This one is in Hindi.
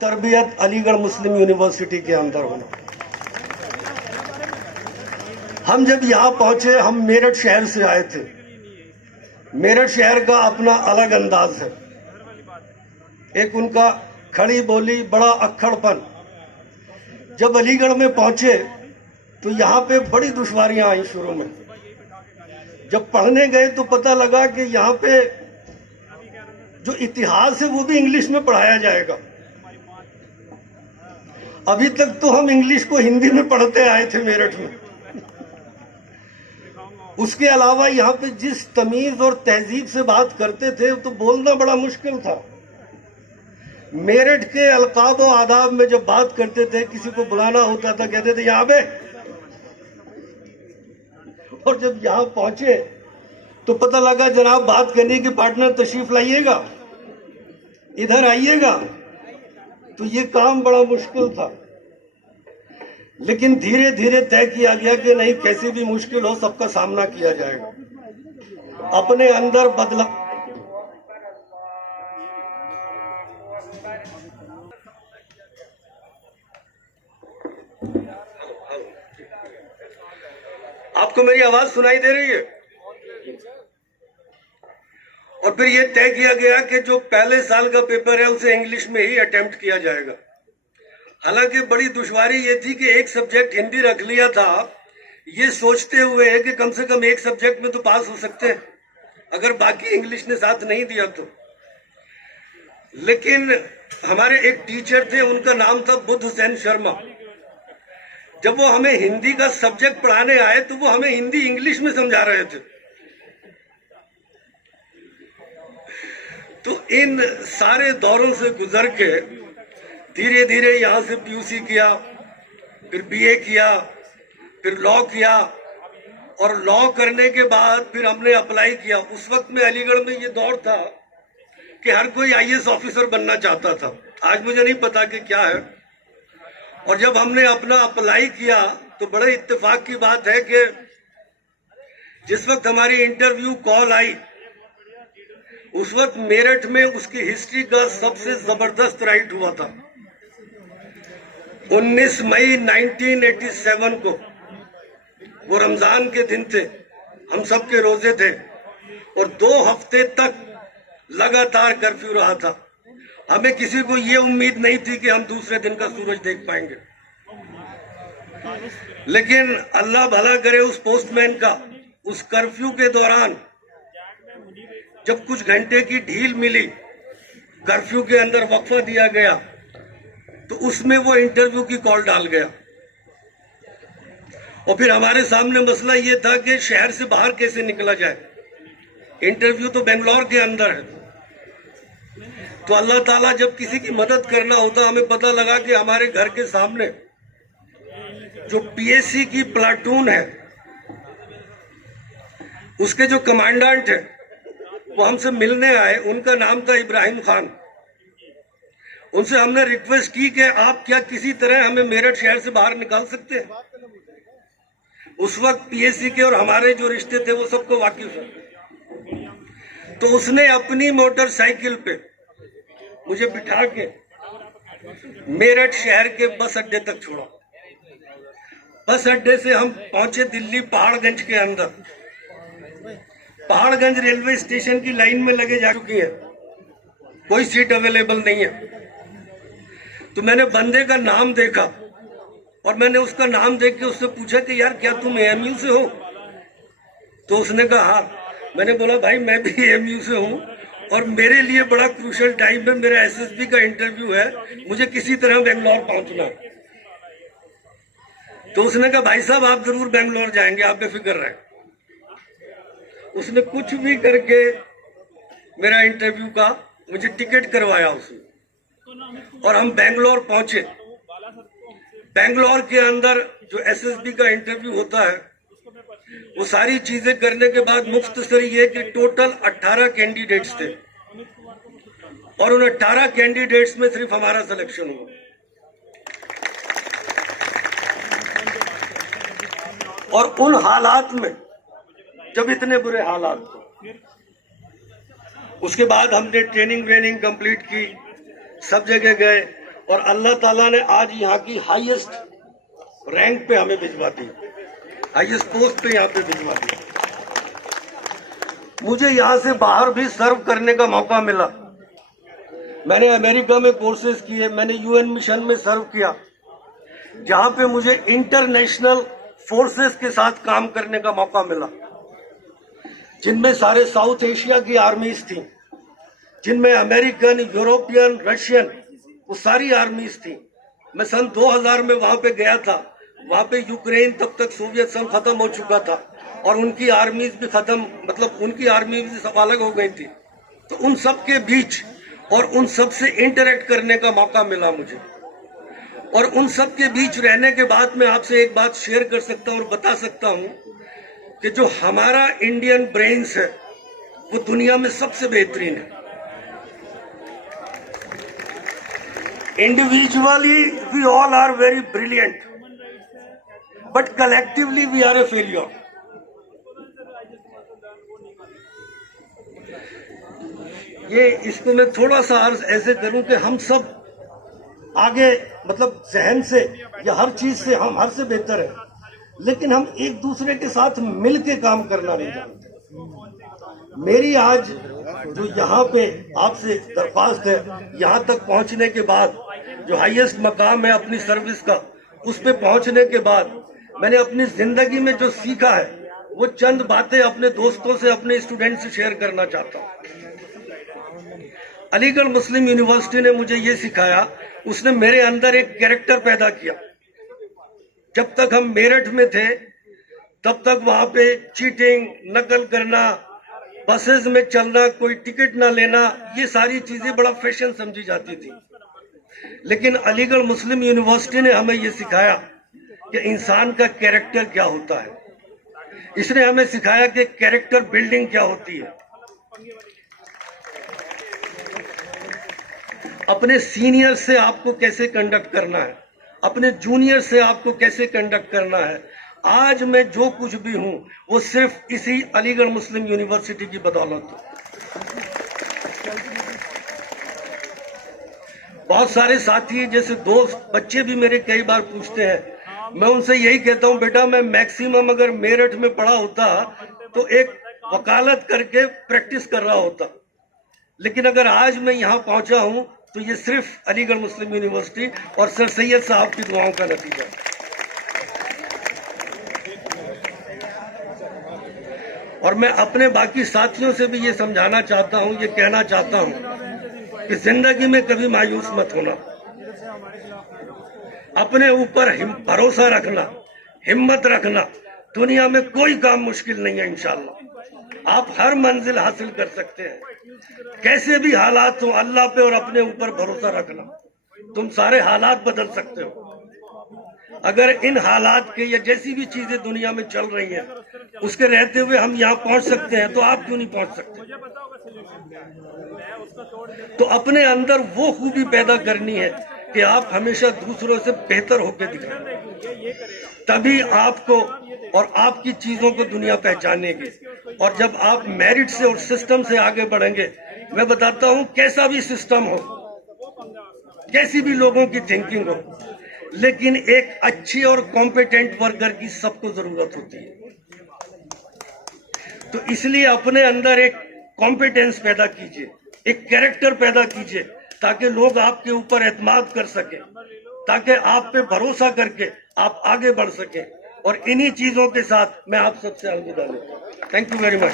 तरबियत अलीगढ़ मुस्लिम यूनिवर्सिटी के अंदर होना। हम जब यहाँ पहुंचे, हम मेरठ शहर से आए थे। मेरठ शहर का अपना अलग अंदाज है, एक उनका खड़ी बोली, बड़ा अक्खड़पन। जब अलीगढ़ में पहुंचे तो यहाँ पे बड़ी दुश्वारियां आई शुरू में। जब पढ़ने गए तो पता लगा कि यहाँ पे जो इतिहास है वो भी इंग्लिश में पढ़ाया जाएगा। अभी तक तो हम इंग्लिश को हिंदी में पढ़ते आए थे मेरठ में। उसके अलावा यहाँ पे जिस तमीज और तहजीब से बात करते थे तो बोलना बड़ा मुश्किल था। मेरठ के अलकाब और आदाब में जब बात करते थे, किसी को बुलाना होता था, कहते थे यहाँ पे। और जब यहाँ पहुंचे तो पता लगा जनाब बात करने की पार्टनर तशरीफ लाइएगा, इधर आइएगा। तो ये काम बड़ा मुश्किल था, लेकिन धीरे धीरे तय किया गया कि नहीं, कैसी भी मुश्किल हो सबका सामना किया जाएगा। अपने अंदर बदला आपको मेरी आवाज सुनाई दे रही है? और फिर यह तय किया गया कि जो पहले साल का पेपर है उसे इंग्लिश में ही अटेम्प्ट किया जाएगा। हालांकि बड़ी दुश्वारी ये थी कि एक सब्जेक्ट हिंदी रख लिया था, ये सोचते हुए कि कम से कम एक सब्जेक्ट में तो पास हो सकते हैं, अगर बाकी इंग्लिश ने साथ नहीं दिया तो। लेकिन हमारे एक टीचर थे, उनका नाम था बुद्ध सेन शर्मा। जब वो हमें हिंदी का सब्जेक्ट पढ़ाने आए तो वो हमें हिंदी इंग्लिश में समझा रहे थे। तो इन सारे दौरों से गुजर के धीरे धीरे यहाँ से पीयूसी किया, फिर बीए किया, फिर लॉ किया, और लॉ करने के बाद फिर हमने अप्लाई किया। उस वक्त में अलीगढ़ में ये दौर था कि हर कोई आईएएस ऑफिसर बनना चाहता था। आज मुझे नहीं पता कि क्या है। और जब हमने अपना अप्लाई किया तो बड़े इत्तेफाक की बात है कि जिस वक्त हमारी इंटरव्यू कॉल आई, उस वक्त मेरठ में उसकी हिस्ट्री का सबसे जबरदस्त राइट हुआ था। 19 मई 1987 को, वो रमजान के दिन थे, हम सबके रोजे थे, और 2 हफ्ते तक लगातार कर्फ्यू रहा था। हमें किसी को ये उम्मीद नहीं थी कि हम दूसरे दिन का सूरज देख पाएंगे। लेकिन अल्लाह भला करे उस पोस्टमैन का। उस कर्फ्यू के दौरान जब कुछ घंटे की ढील मिली, कर्फ्यू के अंदर वक्फा दिया गया, तो उसमें वो इंटरव्यू की कॉल डाल गया। और फिर हमारे सामने मसला ये था कि शहर से बाहर कैसे निकला जाए। इंटरव्यू तो बेंगलोर के अंदर है। तो अल्लाह ताला जब किसी की मदद करना होता, हमें पता लगा कि हमारे घर के सामने जो पीएससी की प्लाटून है, उसके जो कमांडेंट है वो हमसे मिलने आए। उनका नाम था इब्राहिम खान। उनसे हमने रिक्वेस्ट की कि आप क्या किसी तरह हमें मेरठ शहर से बाहर निकाल सकते हैं। उस वक्त पीएससी के और हमारे जो रिश्ते थे वो सबको वाकिफ है। तो उसने अपनी मोटरसाइकिल पे मुझे बिठा के मेरठ शहर के बस अड्डे तक छोड़ा। बस अड्डे से हम पहुंचे दिल्ली पहाड़गंज के अंदर। पहाड़गंज रेलवे स्टेशन की लाइन में लगे जा चुकी है, कोई सीट अवेलेबल नहीं है। तो मैंने बंदे का नाम देखा और मैंने उसका नाम देख के उससे पूछा कि यार क्या तुम एएमयू से हो? तो उसने कहा हाँ। मैंने बोला भाई मैं भी एएमयू से हूँ और मेरे लिए बड़ा क्रूशल टाइम में मेरा एसएसबी का इंटरव्यू है, मुझे किसी तरह बेंगलोर पहुंचना है। तो उसने कहा भाई साहब आप जरूर बेंगलोर जाएंगे, आप बेफिक्र रहें। उसने कुछ भी करके मेरा इंटरव्यू का मुझे टिकट करवाया उसने, और हम बेंगलोर पहुंचे। बेंगलोर के अंदर जो एसएसबी का इंटरव्यू होता है, वो सारी चीजें करने के बाद मुख्तसर ये कि टोटल 18 कैंडिडेट्स थे, और उन 18 कैंडिडेट्स में सिर्फ हमारा सिलेक्शन हुआ। और उन हालात में, जब इतने बुरे हालात थे, उसके बाद हमने ट्रेनिंग कंप्लीट की, सब जगह गए और अल्लाह ताला ने आज यहाँ की हाईएस्ट रैंक पे हमें भिजवा दी, हाईएस्ट पोस्ट पे यहाँ पे भिजवा दी। मुझे यहाँ से बाहर भी सर्व करने का मौका मिला। मैंने अमेरिका में कोर्सेज किए, मैंने यूएन मिशन में सर्व किया, जहाँ पे मुझे इंटरनेशनल फोर्सेस के साथ काम करने का मौका मिला, जिनमें सारे साउथ एशिया की आर्मीज थी, जिनमें अमेरिकन, यूरोपियन, रशियन, वो सारी आर्मीज थी। मैं सन 2000 में वहां पे गया था। वहां पे यूक्रेन, तब तक सोवियत संघ खत्म हो चुका था और उनकी आर्मीज भी खत्म, मतलब उनकी आर्मी भी सब अलग हो गई थी। तो उन सब के बीच और उन सब से इंटरेक्ट करने का मौका मिला मुझे, और उन सब के बीच रहने के बाद मैं आपसे एक बात शेयर कर सकता हूँ और बता सकता हूँ कि जो हमारा इंडियन ब्रेन्स है वो दुनिया में सबसे बेहतरीन है। Individually we all are very brilliant, but collectively we are a failure. ये इसको मैं थोड़ा सा अर्ज ऐसे करूं कि हम सब आगे, मतलब जहन से या हर चीज से हम हर से बेहतर है, लेकिन हम एक दूसरे के साथ मिल के काम करना नहीं जानते। मेरी आज जो यहाँ पे आपसे दरख्वास्त है, यहाँ तक पहुँचने के बाद जो हाईएस्ट मकाम है अपनी सर्विस का, उस पे पहुँचने के बाद मैंने अपनी जिंदगी में जो सीखा है वो चंद बातें अपने दोस्तों से, अपने स्टूडेंट से शेयर करना चाहता हूँ। अलीगढ़ मुस्लिम यूनिवर्सिटी ने मुझे ये सिखाया, उसने मेरे अंदर एक कैरेक्टर पैदा किया। जब तक हम मेरठ में थे तब तक वहां पे चीटिंग, नकल करना, बसेस में चलना, कोई टिकट ना लेना, ये सारी चीजें बड़ा फैशन समझी जाती थी। लेकिन अलीगढ़ मुस्लिम यूनिवर्सिटी ने हमें ये सिखाया कि इंसान का कैरेक्टर क्या होता है। इसने हमें सिखाया कि कैरेक्टर बिल्डिंग क्या होती है। अपने सीनियर से आपको कैसे कंडक्ट करना है, अपने जूनियर से आपको कैसे कंडक्ट करना है। आज मैं जो कुछ भी हूं वो सिर्फ इसी अलीगढ़ मुस्लिम यूनिवर्सिटी की बदौलत है। बहुत सारे साथी, जैसे दोस्त, बच्चे भी मेरे कई बार पूछते हैं, मैं उनसे यही कहता हूं, बेटा मैं मैक्सिमम अगर मेरठ में पढ़ा होता तो एक वकालत करके प्रैक्टिस कर रहा होता, लेकिन अगर आज मैं यहाँ पहुंचा हूं तो ये सिर्फ अलीगढ़ मुस्लिम यूनिवर्सिटी और सर सैयद साहब की दुआओं का नतीजा है। और मैं अपने बाकी साथियों से भी ये समझाना चाहता हूं, ये कहना चाहता हूं कि जिंदगी में कभी मायूस मत होना, अपने ऊपर भरोसा रखना, हिम्मत रखना। दुनिया में कोई काम मुश्किल नहीं है। इंशाअल्लाह आप हर मंजिल हासिल कर सकते हैं। कैसे भी हालात हो, अल्लाह पे और अपने ऊपर भरोसा रखना, तुम सारे हालात बदल सकते हो। अगर इन हालात के या जैसी भी चीजें दुनिया में चल रही हैं उसके रहते हुए हम यहाँ पहुंच सकते हैं, तो आप क्यों नहीं पहुंच सकते? तो अपने अंदर वो खूबी पैदा करनी है कि आप हमेशा दूसरों से बेहतर होकर दिखें, तभी आपको और आपकी चीजों को दुनिया पहचानेगी। और जब आप मेरिट से और सिस्टम से आगे बढ़ेंगे, मैं बताता हूं कैसा भी सिस्टम हो, कैसी भी लोगों की थिंकिंग हो, लेकिन एक अच्छी और कॉम्पिटेंट वर्कर की सबको जरूरत होती है। तो इसलिए अपने अंदर एक कॉम्पिटेंस पैदा कीजिए, एक कैरेक्टर पैदा कीजिए, ताकि लोग आपके ऊपर एतमाद कर सके, ताकि आप पे भरोसा करके आप आगे बढ़ सके। और इन्हीं चीजों के साथ मैं आप सबसे अलविदा लेता हूं। Thank you very much.